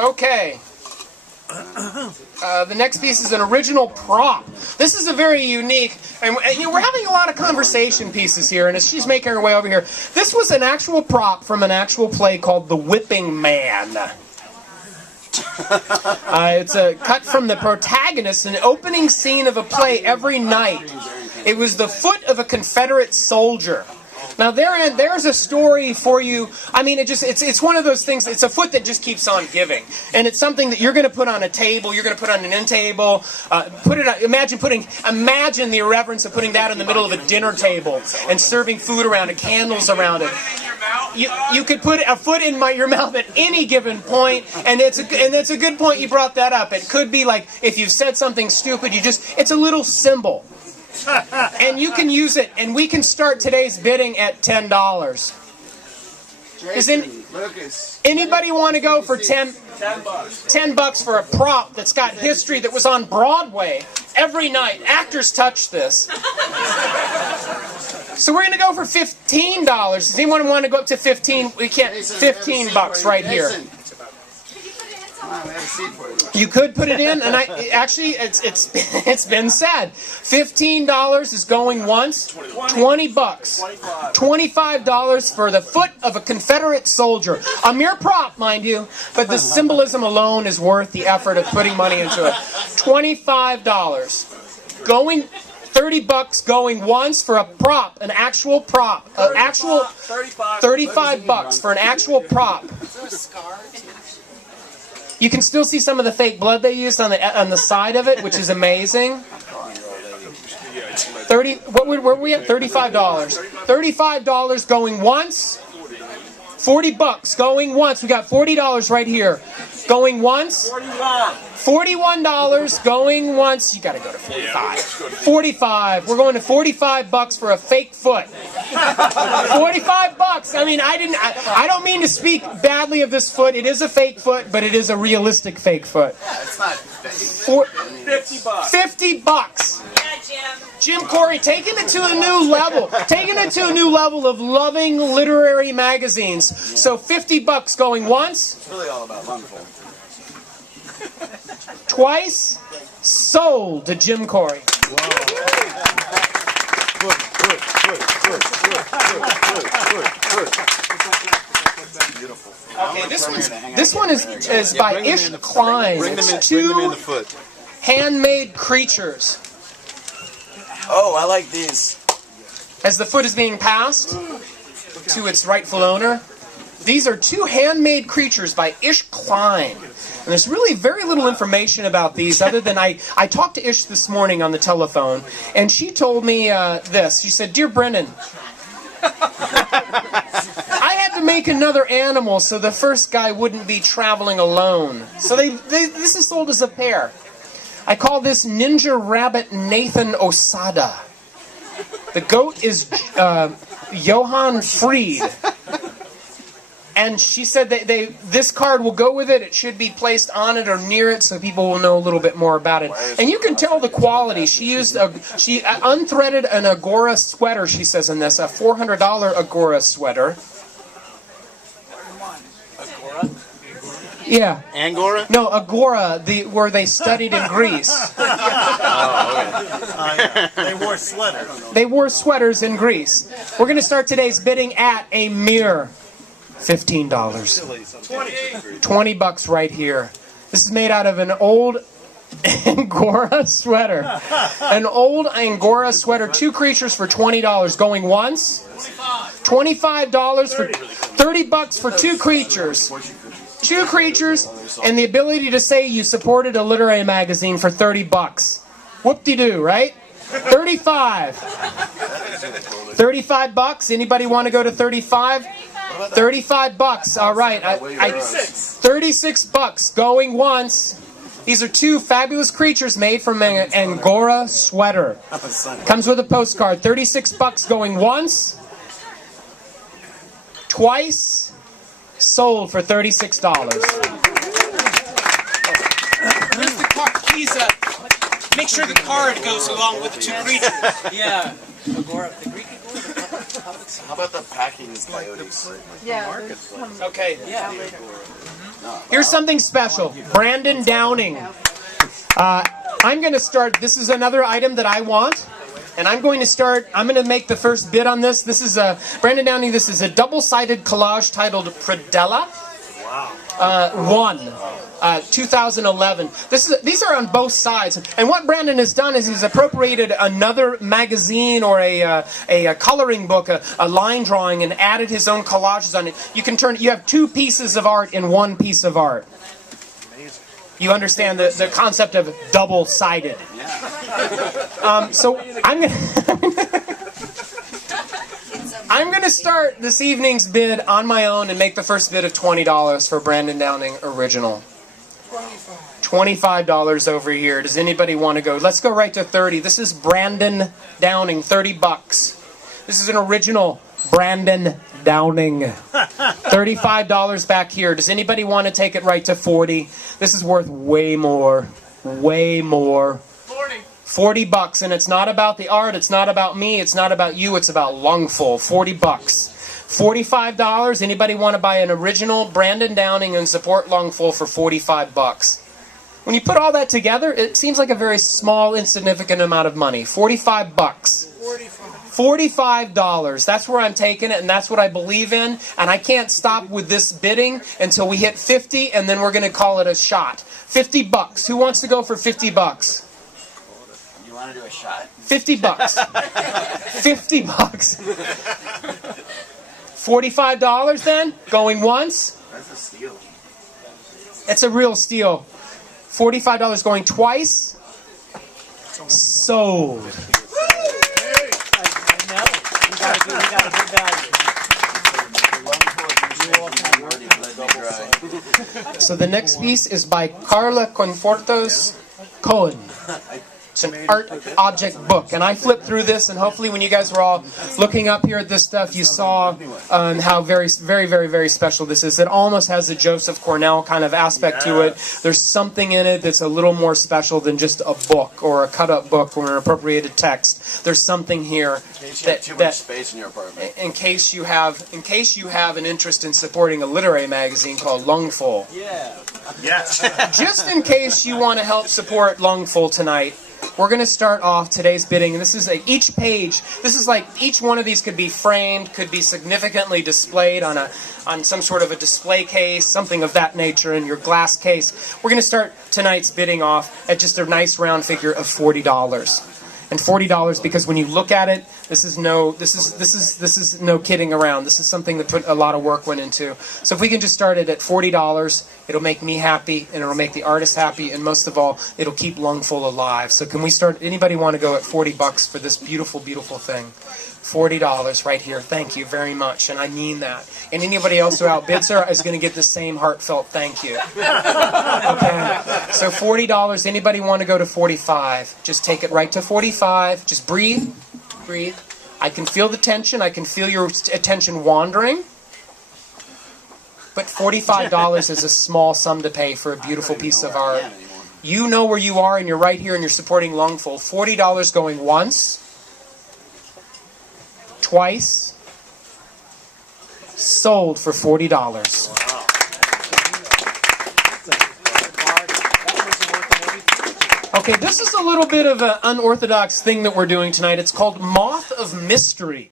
Okay. The next piece is an original prop. This is a very unique, and we're having a lot of conversation pieces here, and as she's making her way over here, this was an actual prop from an actual play called The Whipping Man. It's a cut from the protagonist, an opening scene of a play every night. It was the foot of a Confederate soldier. Now there's a story for you. I mean, it's one of those things. It's a foot that just keeps on giving, and it's something that you're going to put on a table. You're going to put on an end table. Imagine the irreverence of putting that in the middle of a dinner table and serving food around it, candles around it. You could put a foot in your mouth at any given point, and it's a good point you brought that up. It could be like if you've said something stupid, it's a little symbol. And you can use it, and we can start today's bidding at $10. Does anybody want to go for $10 for a prop that's got history, that was on Broadway every night? Actors touch this. So we're going to go for $15. Does anyone want to go up to 15? We can't. $15 right here. You could put it in, and it's been said. $15 is going once. $20. $25 for the foot of a Confederate soldier. A mere prop, mind you, but the symbolism alone is worth the effort of putting money into it. $25 going. $30 going once for a prop, an actual prop, $35 for an actual prop. You can still see some of the fake blood they used on the side of it, which is amazing. Where were we at? $35. $35 going once. $40 going once. We got $40 right here. Going once. $41 going once. You got to go to 45. 45. We're going to $45 for a fake foot. $45. I mean, I don't mean to speak badly of this foot. It is a fake foot, but it is a realistic fake foot. Yeah, it's not fake. $50. Jim Corey, taking it to a new level. Taking it to a new level of loving literary magazines. So $50 going once. It's really all about Lungfull. Twice. Sold to Jim Corey. Okay, this one is by Ish Klein. It's two handmade creatures. Oh, I like these. As the foot is being passed to its rightful owner, these are two handmade creatures by Ish Klein. And there's really very little information about these other than I talked to Ish this morning on the telephone, and she told me this. She said, "Dear Brennan, I had to make another animal so the first guy wouldn't be traveling alone. So this is sold as a pair. I call this Ninja Rabbit Nathan Osada. The goat is Johann Fried." And she said that this card will go with it. It should be placed on it or near it so people will know a little bit more about it. And you can tell the quality. She unthreaded an Agora sweater, she says in this, a $400 Agora sweater. Agora? Yeah. Angora? No, Agora, where they studied in Greece. They wore sweaters. They wore sweaters in Greece. We're going to start today's bidding at a mere $15. $20 right here. This is made out of an old Angora sweater. An old Angora sweater. Two creatures for $20. Going once. $25 for $30 for two creatures. Two creatures and the ability to say you supported a literary magazine for $30. Whoop-de-doo, right? 35. $35. Anybody want to go to 35? $35. All right. $36 going once. These are two fabulous creatures made from an Angora sweater. Comes with a postcard. $36 going once. Twice. Sold for $36. Where's the card? Please make sure the card goes along with the two creatures. Yeah. Agora, the Greek Agora. How about the packing coyotes? Yeah. Okay. Yeah. Here's something special. Brandon Downing. I'm going to start. This is another item that I want. And I'm going to make the first bid on this. This is Brandon Downing. This is a double-sided collage titled Predella. Wow. 2011. These are on both sides. And what Brandon has done is he's appropriated another magazine or a coloring book, a line drawing, and added his own collages on it. You have two pieces of art in one piece of art. You understand the concept of double-sided. So I'm gonna start this evening's bid on my own and make the first bid of $20 for Brandon Downing original. $25 over here. Does anybody want to go? Let's go right to 30. This is Brandon Downing, $30. This is an original Brandon Downing. $35 back here. Does anybody want to take it right to 40? This is worth way more. Way more. $40, and it's not about the art, it's not about me, it's not about you, it's about Lungfull. $40. $45. Anybody want to buy an original Brandon Downing and support Lungfull for $45? When you put all that together, it seems like a very small, insignificant amount of money. $45. $45. That's where I'm taking it, and that's what I believe in. And I can't stop with this bidding until we hit 50, and then we're going to call it a shot. $50. Who wants to go for $50? You want to do a shot? $50. $50. $45 then? Going once? That's a steal. It's a real steal. $45 going twice? Sold. So the next piece is by Carla Confortos Cohen. It's an art object book, and I flipped through this, and hopefully when you guys were all looking up here at this stuff, you saw how very, very, very, very special this is. It almost has a Joseph Cornell kind of aspect to it. There's something in it that's a little more special than just a book or a cut-up book or an appropriated text. There's something here that too much space in your apartment. In case you have an interest in supporting a literary magazine called Lungfull. Yeah. Yes. Just in case you want to help support Lungfull tonight, we're going to start off today's bidding. And this is each page. This is like each one of these could be framed, could be significantly displayed on some sort of a display case, something of that nature in your glass case. We're going to start tonight's bidding off at just a nice round figure of $40. And $40 because when you look at it, this is no kidding around. This is something that a lot of work went into. So if we can just start it at $40, it'll make me happy, and it'll make the artist happy, and most of all, it'll keep Lungfull alive. So can we start? Anybody want to go at $40 for this beautiful, beautiful thing? $40 right here. Thank you very much, and I mean that. And anybody else who outbids her is going to get the same heartfelt thank you. Okay. So $40. Anybody want to go to 45? Just take it right to 45. Just breathe. Breathe. I can feel the tension. I can feel your attention wandering. But $45 is a small sum to pay for a beautiful piece of art. You know where you are, and you're right here, and you're supporting Lungfull. $40 going once. Twice. Sold for $40. Okay, this is a little bit of an unorthodox thing that we're doing tonight. It's called Moth of Mystery.